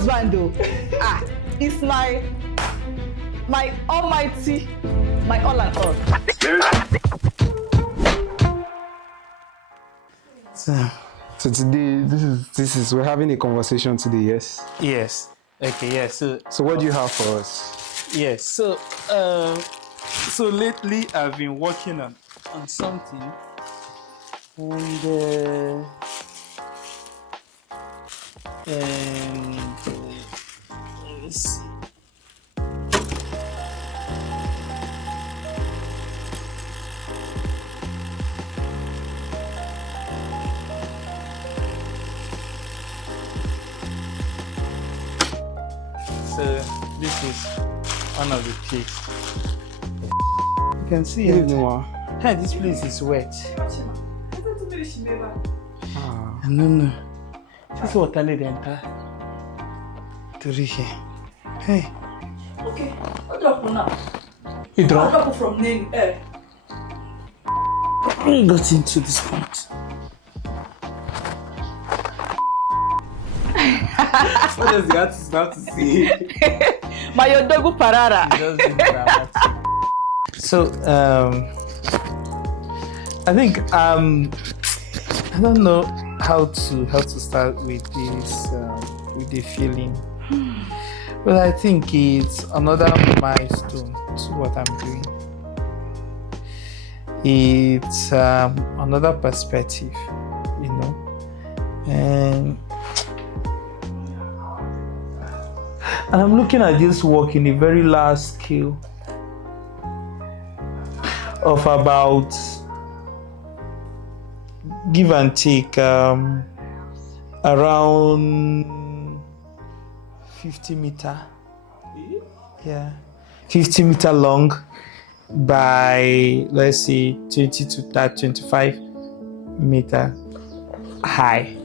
husband though. It's my almighty, my all and all. So today, this is we're having a conversation today, yes? Yes. Okay, yes. So what do you have for us? Yes. So lately I've been working on something, and let's see. So this is one of the place. You can see it. Hey, this place is wet. No. This is water lady enter. To reach here. Hey. Okay, I'll drop one now. You drop? I'll drop from name. We got into this point. What does the artist have to say? My Yodogu Parara. So, I think I don't know how to start with this with the feeling, but I think it's another milestone to what I'm doing. It's another perspective, you know, and I'm looking at this work in a very large scale of about, give and take, around 50 meter. Yeah, 50 meter long by, let's say, 20 to 25 meter high.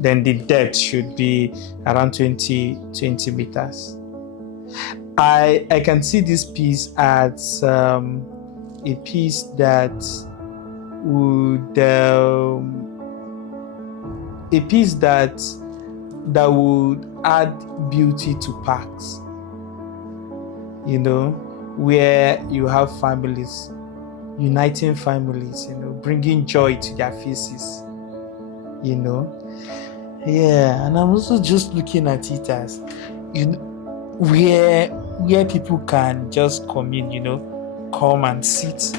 Then the depth should be around 20 meters. I can see this piece as a piece that would add beauty to parks, you know, where you have families, uniting families, you know, bringing joy to their faces, you know. Yeah, and I'm also just looking at it as, you know, where people can just come in, you know, come and sit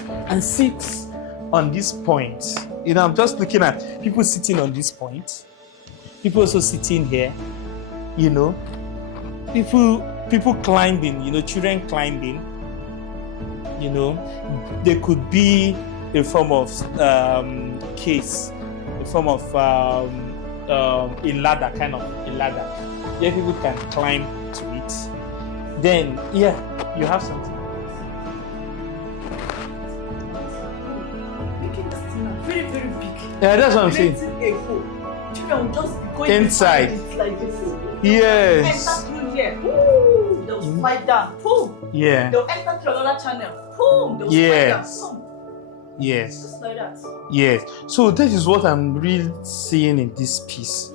on this point. You know, I'm just looking at people sitting on this point, people also sitting here, you know, people climbing, you know, children climbing, you know. There could be a form of case, a form of a ladder, kind of a ladder, where people can climb to it. Then, yeah, you have something. Very, very big. Yeah, that's what I'm saying. Children will just be going Inside. It like this. Yes. Enter through here. Ooh, they'll slide down. Boom. Yeah. They'll enter through another channel. Boom. They'll Yes. slide down. Boom. Yes. Just like that. Yes. So this is what I'm really seeing in this piece.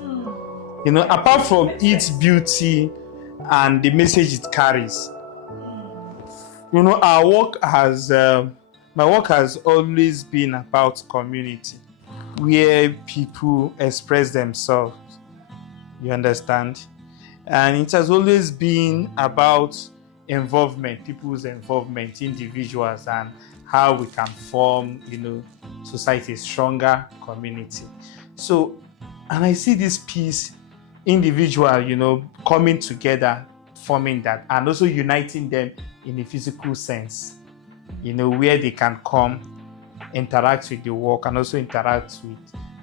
You know, apart from its beauty and the message it carries, you know, my work has always been about community, where people express themselves. You understand? And it has always been about involvement, people's involvement, individuals, and how we can form, you know, society, stronger community. So, and I see this piece, individual, you know, coming together, forming that, and also uniting them in a physical sense, you know, where they can come, interact with the work, and also interact with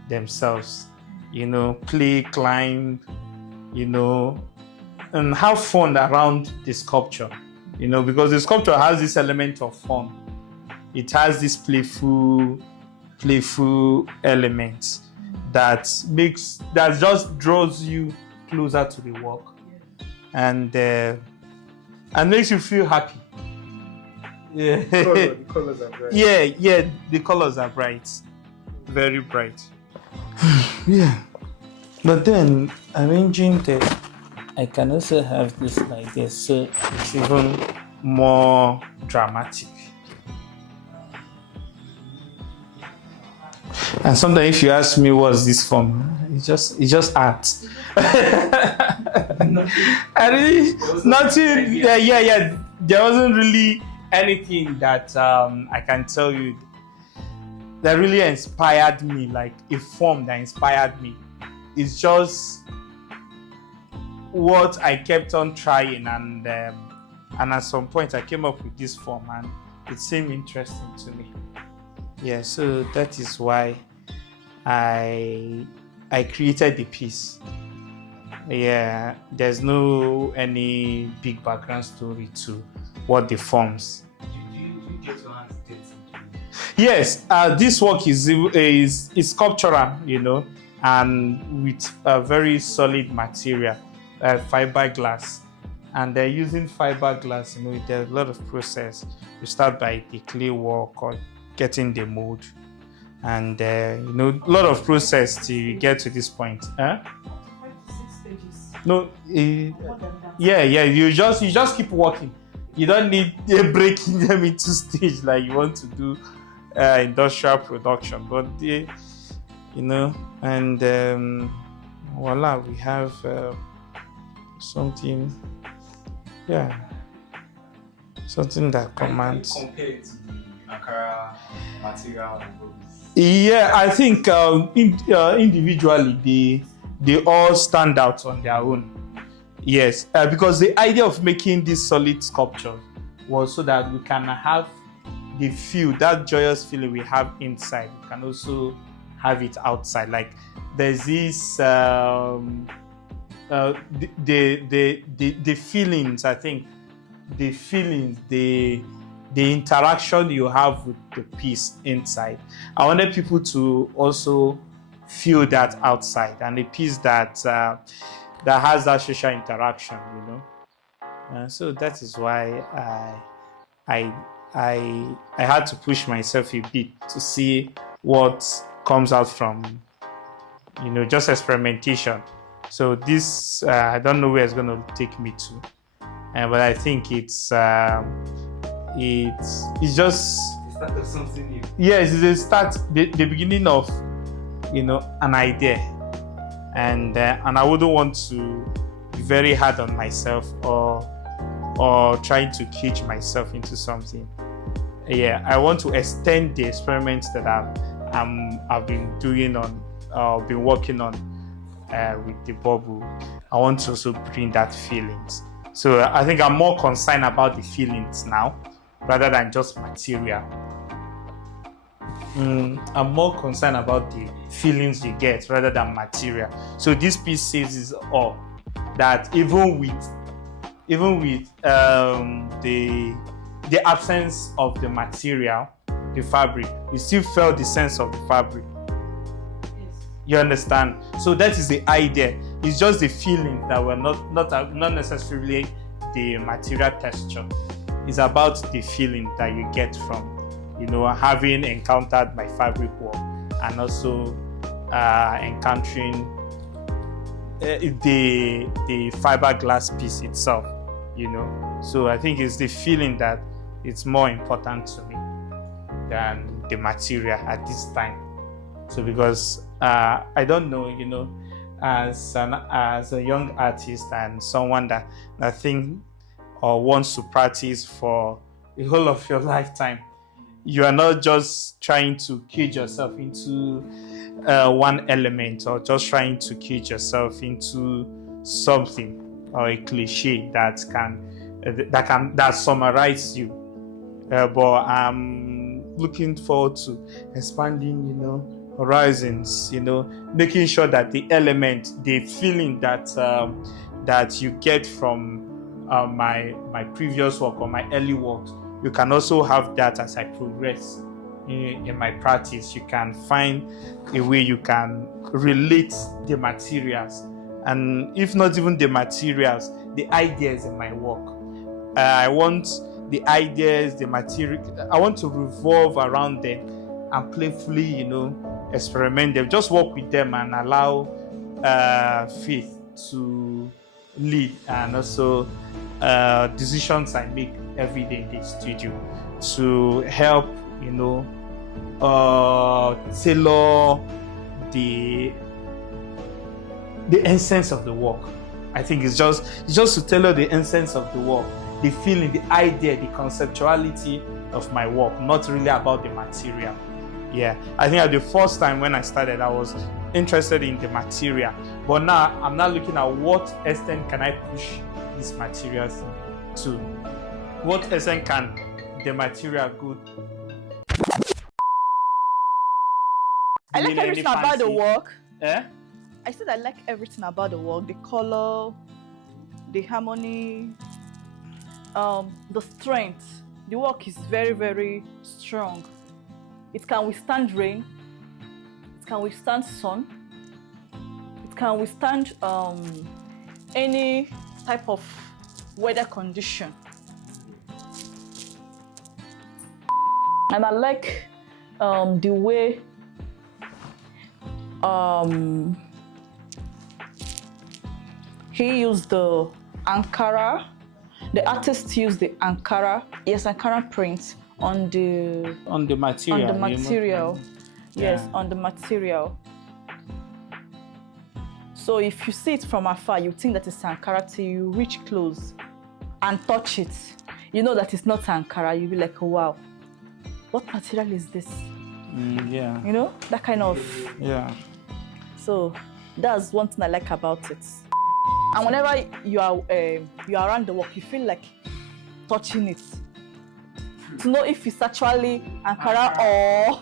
themselves, you know, play, climb, you know, and have fun around the sculpture, you know, because the sculpture has this element of fun. It has this playful element that just draws you closer to the work, and makes you feel happy. Yeah. The colors are bright. Yeah, the colors are bright, very bright. Yeah, but then arranging I can also have this like this, so it's even more dramatic. And sometimes if you ask me what's this from, it's just art. I really nothing. Yeah. There wasn't really anything that I can tell you that really inspired me, like a form that inspired me. It's just what I kept on trying, and at some point I came up with this form, and it seemed interesting to me. Yeah, so that is why I created the piece. Yeah, there's no any big background story to what the forms. You get to understand. Yes, this work is sculptural, and with a very solid material, fiberglass. And they're using fiberglass, there's a lot of process. You start by the clay work or getting the mold, and a lot of process to get to this point. Huh? 5 to 6 stages. No, More than that. yeah. You just keep working. You don't need breaking them into stage like you want to do industrial production, but and voila, we have something. Yeah, something that commands. Compare it to the Ankara material. Yeah, I think individually they all stand out on their own. Yes, because the idea of making this solid sculpture was so that we can have the feel, that joyous feeling we have inside. We can also have it outside. Like there's this the feelings. I think the feelings, the interaction you have with the piece inside. I wanted people to also feel that outside, and a piece that has that social interaction, so that is why I had to push myself a bit to see what comes out from just experimentation. So this I don't know where it's going to take me to, but I think it's just The start of something new. yes, it's a start, the beginning of an idea, and I wouldn't want to be very hard on myself or trying to cage myself into something. Yeah, I want to extend the experiments that I've been doing been working on with the bubble. I want to also bring that feelings. So I think I'm more concerned about the feelings now rather than just material. I'm more concerned about the feelings you get rather than material. So this piece says is all that even with the absence of the material, the fabric, you still felt the sense of the fabric. Yes. You understand? So that is the idea. It's just the feeling that we're not necessarily the material texture. It's about the feeling that you get from having encountered my fabric work, and also encountering the fiberglass piece itself. So I think it's the feeling that it's more important to me than the material at this time. So because I don't know, as a young artist and someone that I think or wants to practice for the whole of your lifetime, you are not just trying to cage yourself into one element, or just trying to cage yourself into something or a cliche that summarize you. But I'm looking forward to expanding, horizons. Making sure that the element, the feeling that you get from my previous work or my early work, you can also have that as I progress in my practice. You can find a way you can relate the materials, and if not even the materials, the ideas in my work. I want the ideas, the material, I want to revolve around them and playfully, experiment them. Just work with them and allow faith to lead and also decisions I make every day in the studio to help, tailor the essence of the work. I think it's just to tailor the essence of the work, the feeling, the idea, the conceptuality of my work, not really about the material. Yeah, I think at the first time when I started, I was interested in the material, but now I'm not looking at what extent can I push these materials to. What extent can the material go? I like everything about the work. Eh? I said I like everything about the work. The color, the harmony, the strength. The work is very, very strong. It can withstand rain. It can withstand sun. It can withstand any type of weather condition. And I like the way he used the Ankara. The artist used the Ankara, Ankara print on the material. Yes, on the material. So if you see it from afar, you think that it's Ankara till you reach close and touch it. You know that it's not Ankara. You'll be like, oh, wow, what material is this? Yeah. You know, that kind of. Yeah. So that's one thing I like about it. And whenever you are around the work, you feel like touching it to know if it's actually Ankara or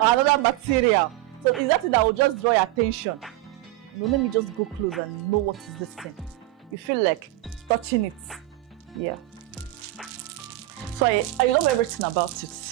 another material. So it's that thing that will just draw your attention. Let me just go close and know what is this thing. You feel like touching it. Yeah. So I love everything about it.